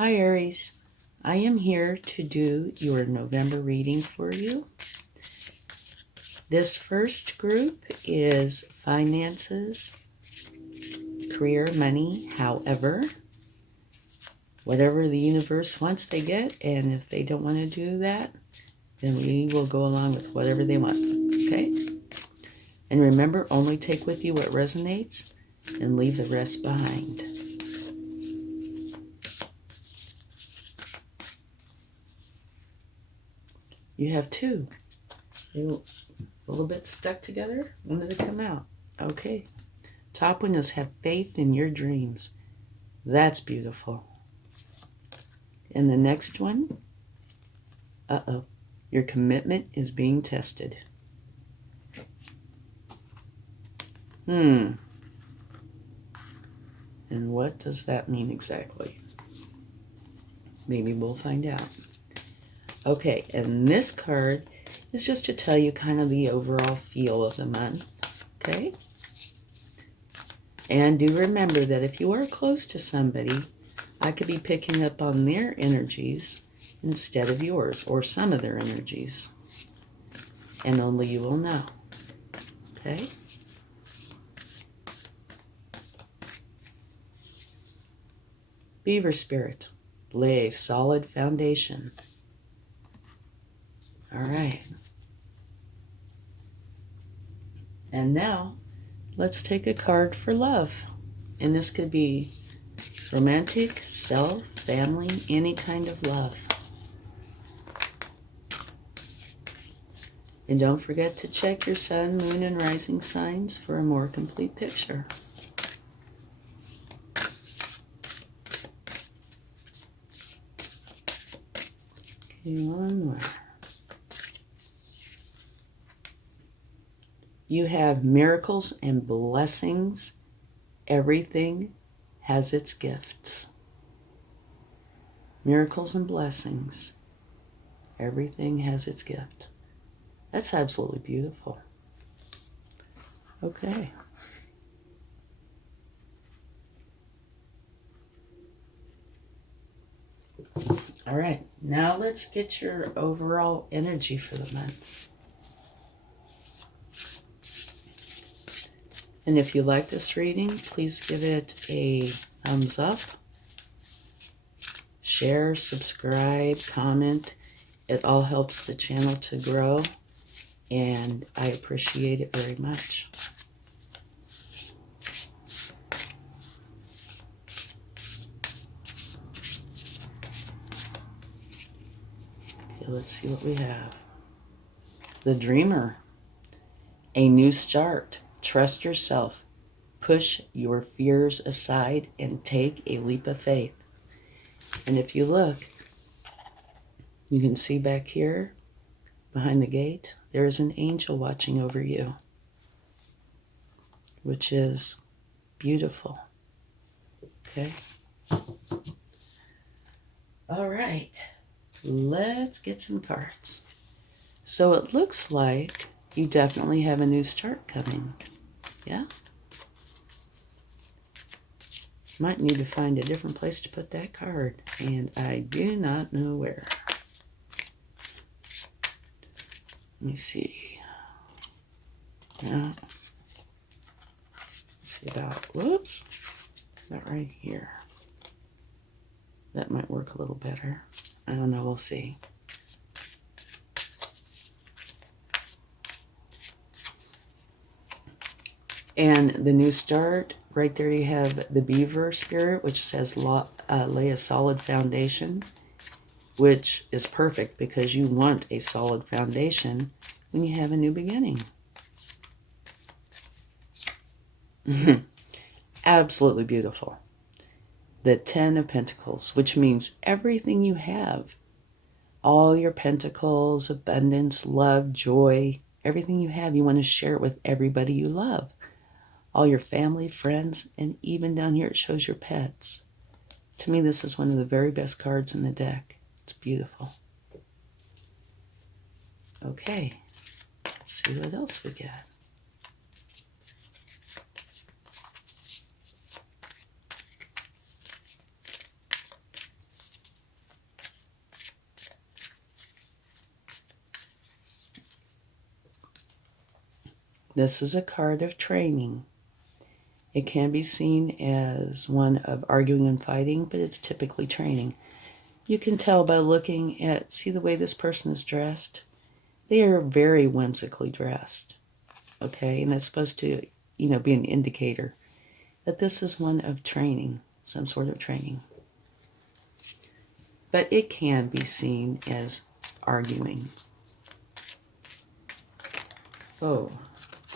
Hi Aries, I am here to do your November reading for you. This first group is finances, career, money, however. Whatever the universe wants they get, and if they don't want to do that, then we will go along with whatever they want, okay? And remember, only take with you what resonates and leave the rest behind. You have two. They're a little bit stuck together. When do they come out? Okay. Top one is have faith in your dreams. That's beautiful. And the next one, your commitment is being tested. And what does that mean exactly? Maybe we'll find out. Okay, and this card is just to tell you kind of the overall feel of the month, okay? And do remember that if you are close to somebody, I could be picking up on their energies instead of yours, or some of their energies. And only you will know, okay? Beaver Spirit, lay a solid foundation. All right. And now, let's take a card for love. And this could be romantic, self, family, any kind of love. And don't forget to check your sun, moon, and rising signs for a more complete picture. Okay, one more. You have miracles and blessings. Everything has its gifts. Miracles and blessings. Everything has its gift. That's absolutely beautiful. Okay. All right. Now let's get your overall energy for the month. And if you like this reading, please give it a thumbs up. Share, subscribe, comment. It all helps the channel to grow, and I appreciate it very much. Okay, let's see what we have. The Dreamer. A new start. Trust yourself. Push your fears aside and take a leap of faith. And if you look, you can see back here behind the gate, there is an angel watching over you, which is beautiful. Okay? All right. Let's get some cards. So it looks like you definitely have a new start coming. Yeah? Might need to find a different place to put that card, and I do not know where. Let me see. Now, let's see about, whoops, that right here. That might work a little better. I don't know, we'll see. And the new start, right there you have the Beaver Spirit, which says lay a solid foundation, which is perfect because you want a solid foundation when you have a new beginning. Absolutely beautiful. The Ten of Pentacles, which means everything you have, all your pentacles, abundance, love, joy, everything you have, you want to share it with everybody you love. All your family, friends, and even down here it shows your pets. To me, this is one of the very best cards in the deck. It's beautiful. Okay, let's see what else we got. This is a card of training. It can be seen as one of arguing and fighting, but it's typically training. You can tell by looking at, see the way this person is dressed? They are very whimsically dressed, okay? And that's supposed to, be an indicator that this is one of training, some sort of training. But it can be seen as arguing. Oh,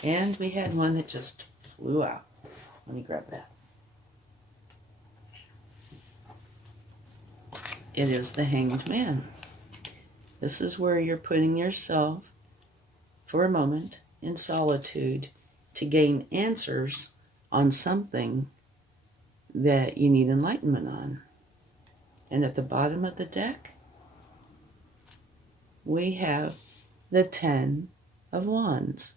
and we had one that just flew out. Let me grab that. It is the Hanged Man. This is where you're putting yourself for a moment in solitude to gain answers on something that you need enlightenment on. And at the bottom of the deck, we have the 10 of Wands,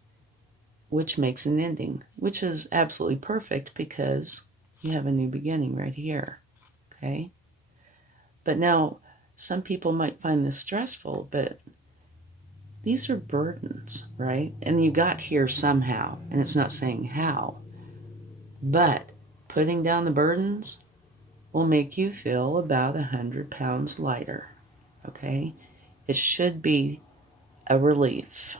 which makes an ending, which is absolutely perfect because you have a new beginning right here, okay? But now, some people might find this stressful, but these are burdens, right? And you got here somehow, and it's not saying how. But putting down the burdens will make you feel about 100 pounds lighter, okay? It should be a relief.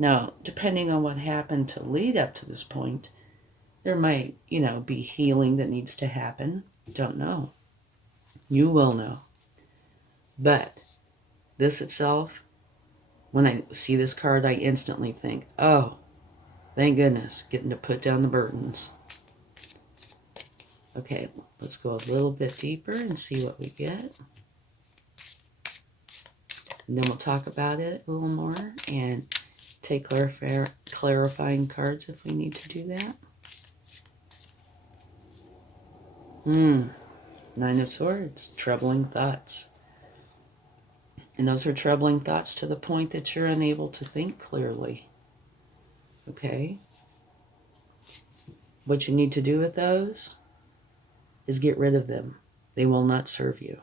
Now, depending on what happened to lead up to this point, there might, be healing that needs to happen. Don't know. You will know. But this itself, when I see this card, I instantly think, oh, thank goodness, getting to put down the burdens. Okay, let's go a little bit deeper and see what we get. And then we'll talk about it a little more and take clarifying cards if we need to do that. 9 of Swords, troubling thoughts. And those are troubling thoughts to the point that you're unable to think clearly. Okay? What you need to do with those is get rid of them. They will not serve you.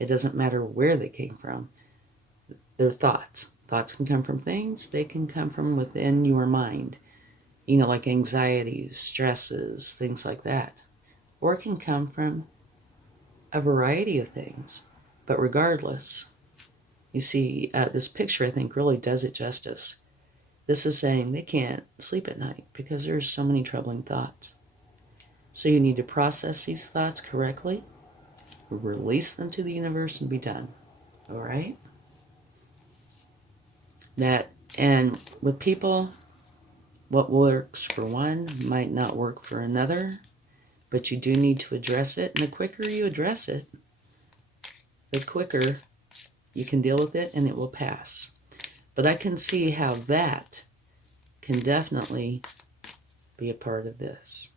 It doesn't matter where they came from. They're thoughts. Thoughts can come from things. They can come from within your mind. Like anxieties, stresses, things like that. Or it can come from a variety of things. But regardless, you see, this picture, I think, really does it justice. This is saying they can't sleep at night because there's so many troubling thoughts. So you need to process these thoughts correctly, release them to the universe, and be done. All right? And with people, what works for one might not work for another, but you do need to address it. And the quicker you address it, the quicker you can deal with it and it will pass. But I can see how that can definitely be a part of this.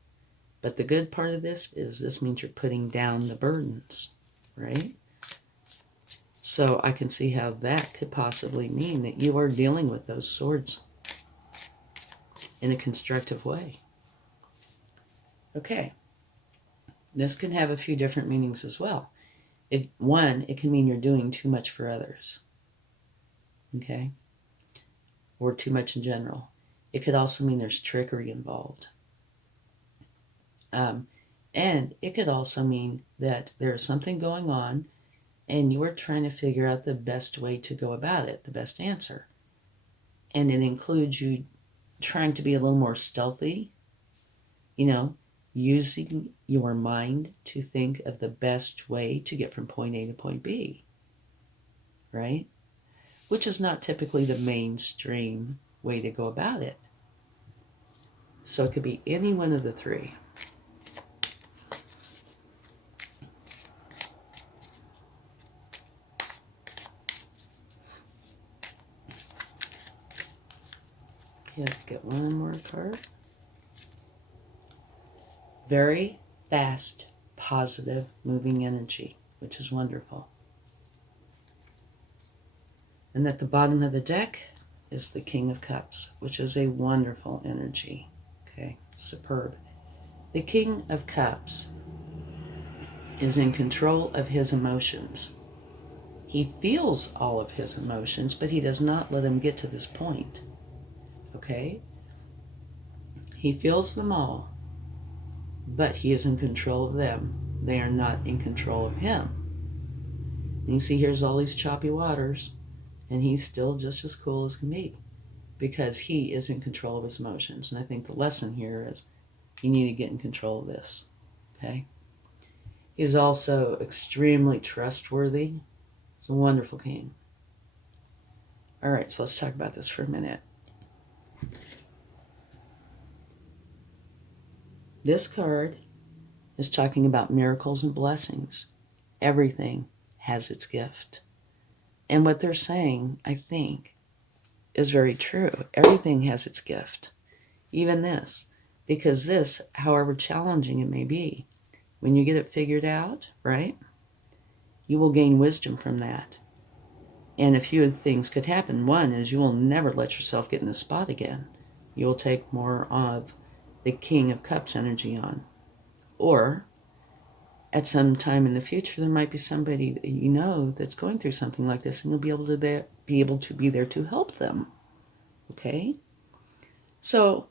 But the good part of this is this means you're putting down the burdens, right? So I can see how that could possibly mean that you are dealing with those swords in a constructive way. Okay. This can have a few different meanings as well. It can mean you're doing too much for others. Okay? Or too much in general. It could also mean there's trickery involved. And it could also mean that there's something going on and you are trying to figure out the best way to go about it, the best answer. And it includes you trying to be a little more stealthy, using your mind to think of the best way to get from point A to point B, right? Which is not typically the mainstream way to go about it. So it could be any one of the three. Okay, let's get one more card. Very fast, positive, moving energy, which is wonderful. And at the bottom of the deck is the King of Cups, which is a wonderful energy. Okay, superb. The King of Cups is in control of his emotions. He feels all of his emotions, but he does not let them get to this point. Okay? He feels them all, but he is in control of them. They are not in control of him. And you see, here's all these choppy waters, and he's still just as cool as can be because he is in control of his emotions. And I think the lesson here is you need to get in control of this, okay? He's also extremely trustworthy. He's a wonderful king. All right, so let's talk about this for a minute. This card is talking about miracles and blessings. Everything has its gift. And what they're saying, I think, is very true. Everything has its gift. Even this. Because this, however challenging it may be, when you get it figured out, right, you will gain wisdom from that. And a few things could happen. One is you will never let yourself get in this spot again. You will take more of the King of Cups energy on. Or at some time in the future, there might be somebody that you know that's going through something like this, and you'll be able to be there to help them. Okay? So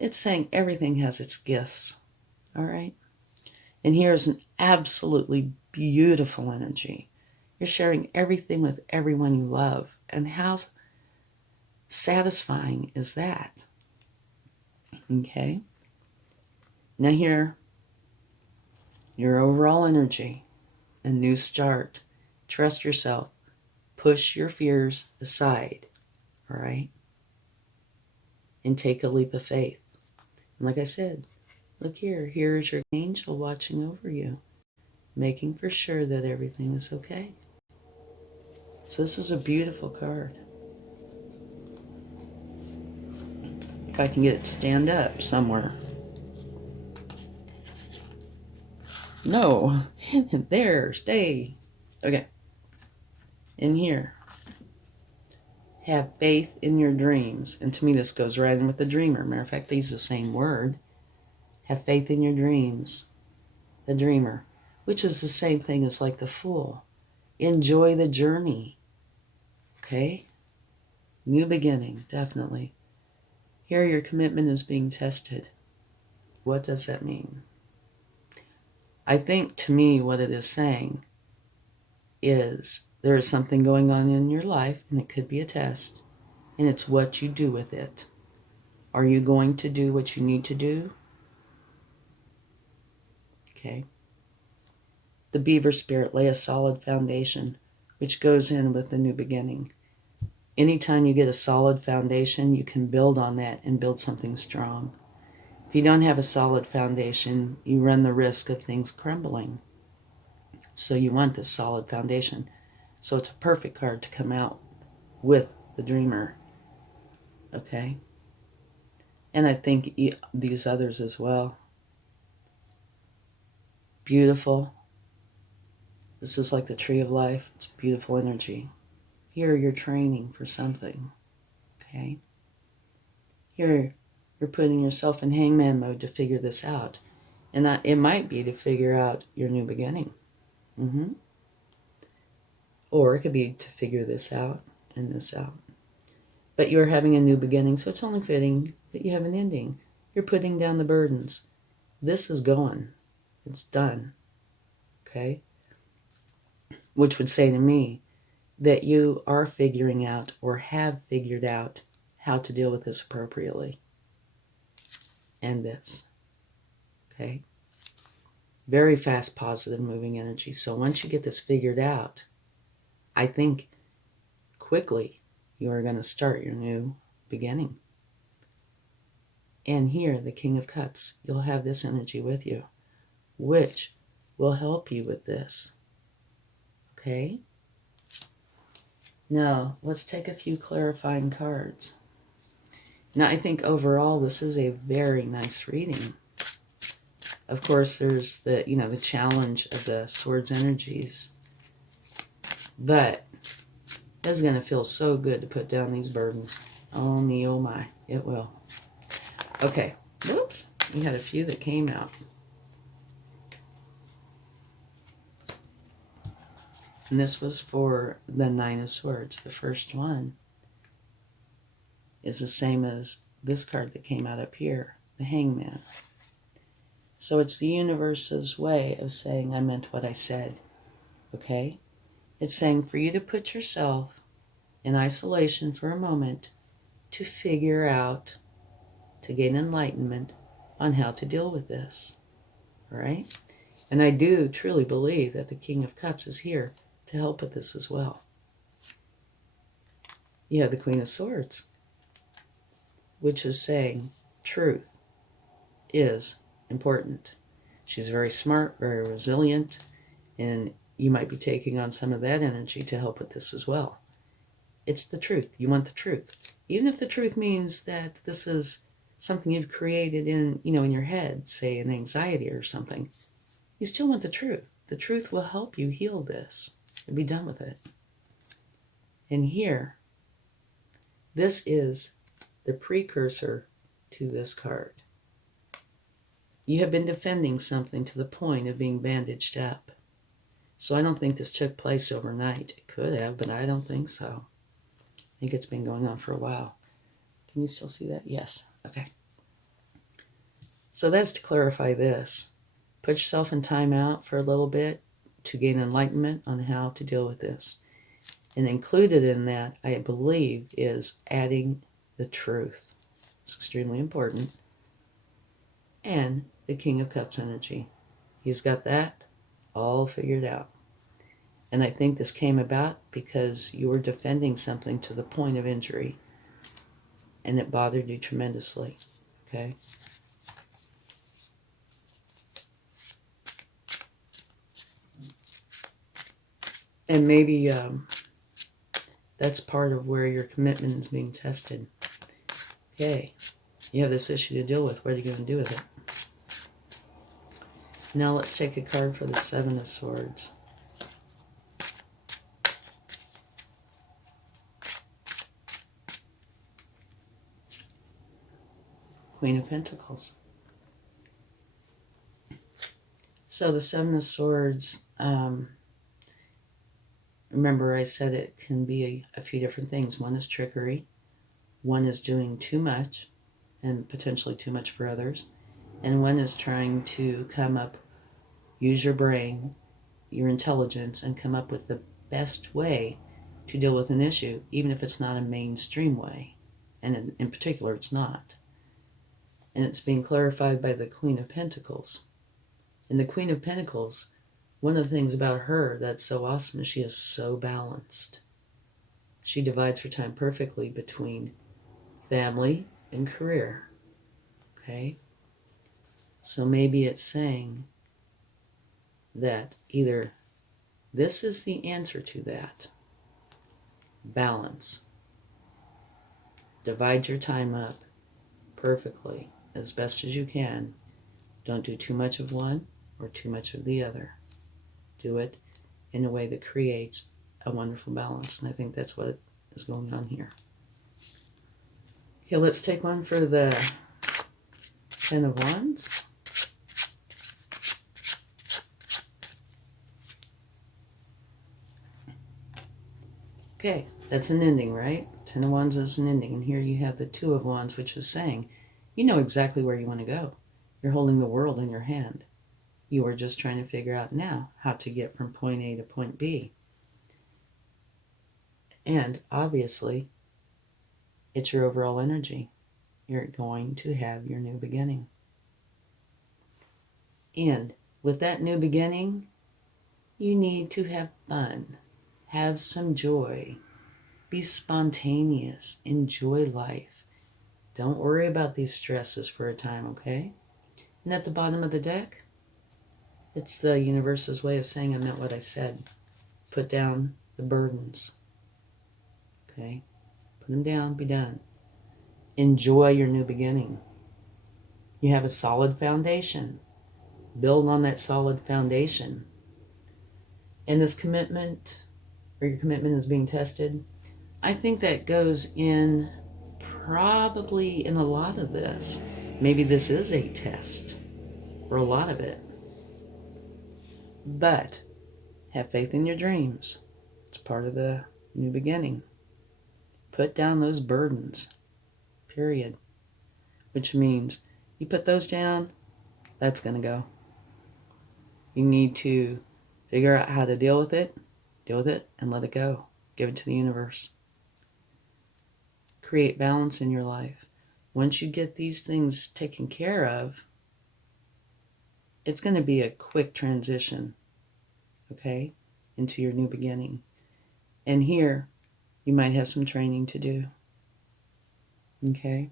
it's saying everything has its gifts. All right? And here's an absolutely beautiful energy. You're sharing everything with everyone you love. And how satisfying is that? Okay? Now here, your overall energy, a new start. Trust yourself. Push your fears aside. All right? And take a leap of faith. And like I said, look here. Here's your angel watching over you, making for sure that everything is okay. So this is a beautiful card. If I can get it to stand up somewhere. No. There, stay. Okay. In here. Have faith in your dreams. And to me, this goes right in with the dreamer. Matter of fact, these are the same word. Have faith in your dreams. The dreamer. Which is the same thing as like the fool. Enjoy the journey. Okay? New beginning, definitely. Here, your commitment is being tested. What does that mean? I think, to me, what it is saying is there is something going on in your life, and it could be a test, and it's what you do with it. Are you going to do what you need to do? Okay. The beaver spirit, lay a solid foundation, which goes in with the new beginning. Anytime you get a solid foundation, you can build on that and build something strong. If you don't have a solid foundation, you run the risk of things crumbling. So you want this solid foundation. So it's a perfect card to come out with the dreamer. Okay? And I think these others as well. Beautiful. This is like the tree of life. It's beautiful energy. Here you're training for something. Okay? Here you're putting yourself in hangman mode to figure this out. And it might be to figure out your new beginning. Or it could be to figure this out and this out. But you're having a new beginning, so it's only fitting that you have an ending. You're putting down the burdens. This is gone. It's done. Okay? Which would say to me that you are figuring out or have figured out how to deal with this appropriately. And this. Okay? Very fast, positive, moving energy. So once you get this figured out, I think quickly you are going to start your new beginning. And here, the King of Cups, you'll have this energy with you, which will help you with this. Okay? Now, let's take a few clarifying cards. Now, I think overall this is a very nice reading. Of course, there's the challenge of the swords energies. But it's going to feel so good to put down these burdens. Oh me, oh my, it will. Okay, whoops, we had a few that came out. And this was for the Nine of Swords. The first one is the same as this card that came out up here. the Hangman. So it's the universe's way of saying, I meant what I said, okay? It's saying for you to put yourself in isolation for a moment to figure out, to gain enlightenment on how to deal with this, all right? And I do truly believe that the King of Cups is here to help with this as well. You have the Queen of Swords, which is saying truth is important. She's very smart, very resilient, and you might be taking on some of that energy to help with this as well. It's the truth. You want the truth. Even if the truth means that this is something you've created in your head, say an anxiety or something, you still want the truth. The truth will help you heal this and be done with it. And here, this is the precursor to this card. You have been defending something to the point of being bandaged up. So I don't think this took place overnight. It could have, but I don't think so. I think it's been going on for a while. Can you still see that? Yes. Okay. So that's to clarify this. Put yourself in time out for a little bit to gain enlightenment on how to deal with this. And included in that, I believe, is adding the truth. It's extremely important. And the King of Cups energy. He's got that all figured out. And I think this came about because you were defending something to the point of injury. And it bothered you tremendously. Okay? And maybe that's part of where your commitment is being tested. Okay. You have this issue to deal with. What are you going to do with it? Now let's take a card for the Seven of Swords. Queen of Pentacles. So the Seven of Swords, remember I said it can be a few different things. One is trickery. One is doing too much and potentially too much for others. And one is trying to come up, use your brain, your intelligence, and come up with the best way to deal with an issue, even if it's not a mainstream way. And in particular, it's not. And it's being clarified by the Queen of Pentacles. And the Queen of Pentacles, one of the things about her that's so awesome is she is so balanced. She divides her time perfectly between family and career. Okay? So maybe it's saying that either this is the answer to that. Balance. Divide your time up perfectly as best as you can. Don't do too much of one or too much of the other. Do it in a way that creates a wonderful balance. And I think that's what is going on here. Okay, let's take one for the Ten of Wands. Okay, that's an ending, right? Ten of Wands is an ending. And here you have the Two of Wands, which is saying, you know exactly where you want to go. You're holding the world in your hand. You are just trying to figure out now how to get from point A to point B. And obviously, it's your overall energy. You're going to have your new beginning. And with that new beginning, you need to have fun. Have some joy. Be spontaneous. Enjoy life. Don't worry about these stresses for a time, okay? And at the bottom of the deck, it's the universe's way of saying I meant what I said. Put down the burdens. Okay? Put them down, be done. Enjoy your new beginning. You have a solid foundation. Build on that solid foundation. And this commitment, or your commitment is being tested, I think that goes in probably in a lot of this. Maybe this is a test for a lot of it. But have faith in your dreams. It's part of the new beginning. Put down those burdens, period. Which means You put those down, that's going to go. You need to figure out how to deal with it, and let it go. Give it to the universe. Create balance in your life. Once you get these things taken care of, it's going to be a quick transition, okay, into your new beginning. And here, you might have some training to do. Okay?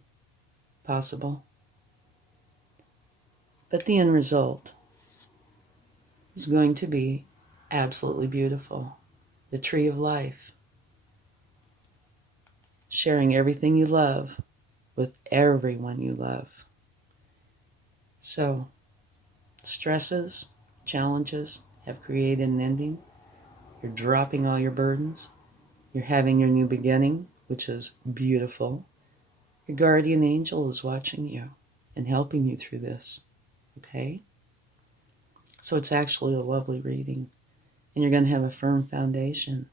Possible. But the end result is going to be absolutely beautiful. The tree of life. Sharing everything you love with everyone you love. So, stresses, challenges have created an ending. You're dropping all your burdens. You're having your new beginning, which is beautiful. Your guardian angel is watching you and helping you through this. Okay? So it's actually a lovely reading. And you're going to have a firm foundation.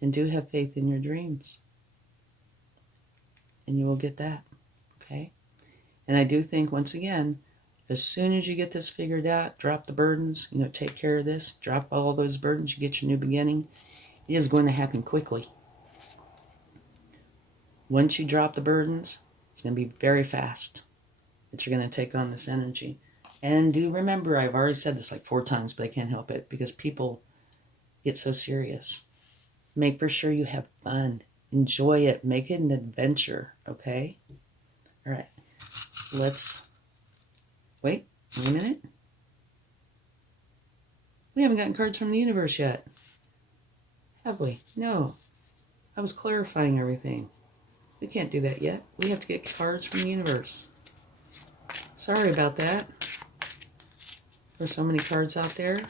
And do have faith in your dreams. And you will get that. Okay? And I do think, once again, as soon as you get this figured out, drop the burdens, take care of this, drop all those burdens, you get your new beginning. It is going to happen quickly. Once you drop the burdens, it's going to be very fast that you're going to take on this energy. And do remember, I've already said this like 4 times, but I can't help it because people get so serious. Make for sure you have fun. Enjoy it. Make it an adventure, okay? All right. Let's... Wait a minute. We haven't gotten cards from the universe yet. Have we? No. I was clarifying everything. We can't do that yet. We have to get cards from the universe. Sorry about that. There's so many cards out there.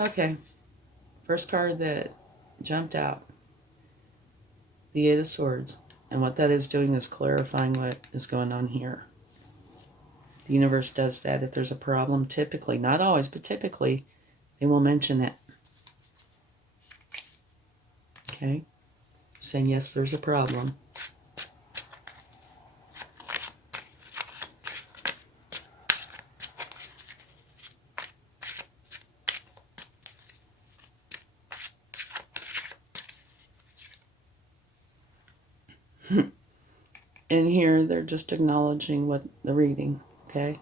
Okay. First card that jumped out. The 8 of Swords. And what that is doing is clarifying what is going on here. The universe does that if there's a problem. Typically, not always, but typically, they will mention it. Okay? Saying, yes, there's a problem. And here, they're just acknowledging what the reading, okay?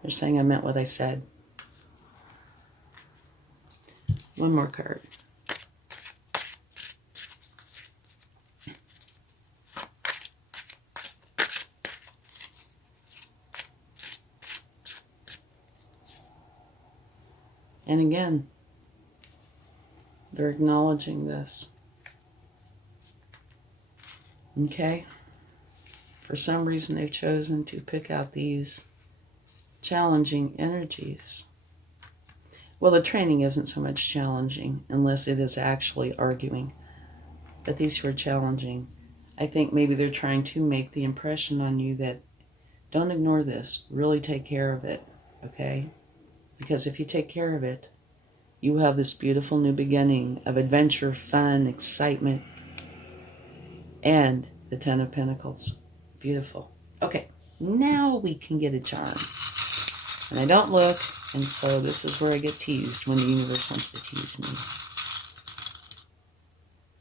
They're saying I meant what I said. One more card. And again, they're acknowledging this. Okay? For some reason, they've chosen to pick out these challenging energies. Well, the training isn't so much challenging unless it is actually arguing. But these who are challenging, I think maybe they're trying to make the impression on you that don't ignore this. Really take care of it, okay? Because if you take care of it, you have this beautiful new beginning of adventure, fun, excitement, and the 10 of Pentacles. Beautiful. Okay, now we can get a charm. And I don't look, and so this is where I get teased when the universe wants to tease me.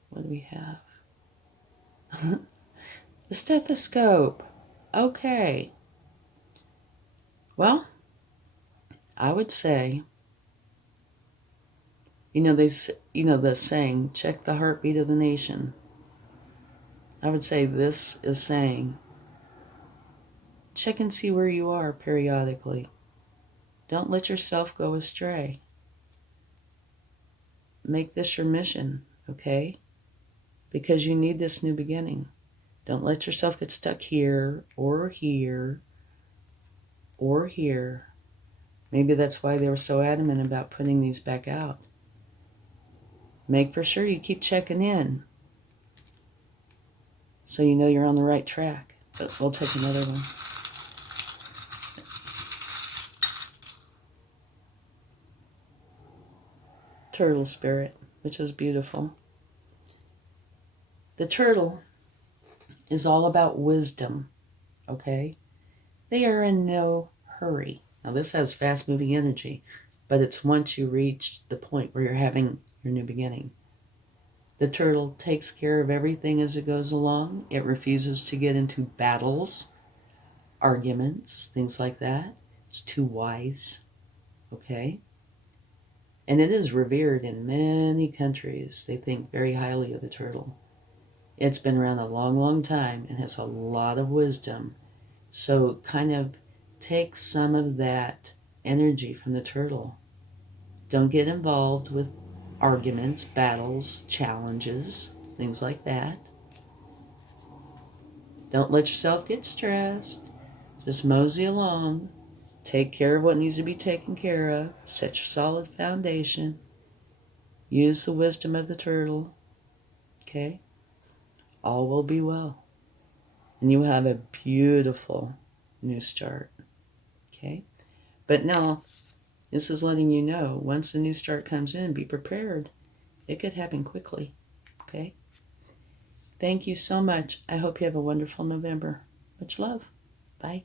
What do we have? The stethoscope. Okay. Well, I would say, the saying, check the heartbeat of the nation. I would say this is saying, check and see where you are periodically. Don't let yourself go astray. Make this your mission, okay? Because you need this new beginning. Don't let yourself get stuck here or here or here. Maybe that's why they were so adamant about putting these back out. Make for sure you keep checking in so you know you're on the right track. But we'll take another one. Turtle spirit, which is beautiful. The turtle is all about wisdom, okay? They are in no hurry. Now, this has fast moving energy, but it's once you reach the point where you're having your new beginning. The turtle takes care of everything as it goes along. It refuses to get into battles, arguments, things like that. It's too wise, okay? And it is revered in many countries. They think very highly of the turtle. It's been around a long, long time and has a lot of wisdom. So kind of take some of that energy from the turtle. Don't get involved with arguments, battles, challenges, things like that. Don't let yourself get stressed. Just mosey along. Take care of what needs to be taken care of. Set your solid foundation. Use the wisdom of the turtle. Okay? All will be well. And you will have a beautiful new start. Okay? But now, this is letting you know, once the new start comes in, be prepared. It could happen quickly. Okay? Thank you so much. I hope you have a wonderful November. Much love. Bye.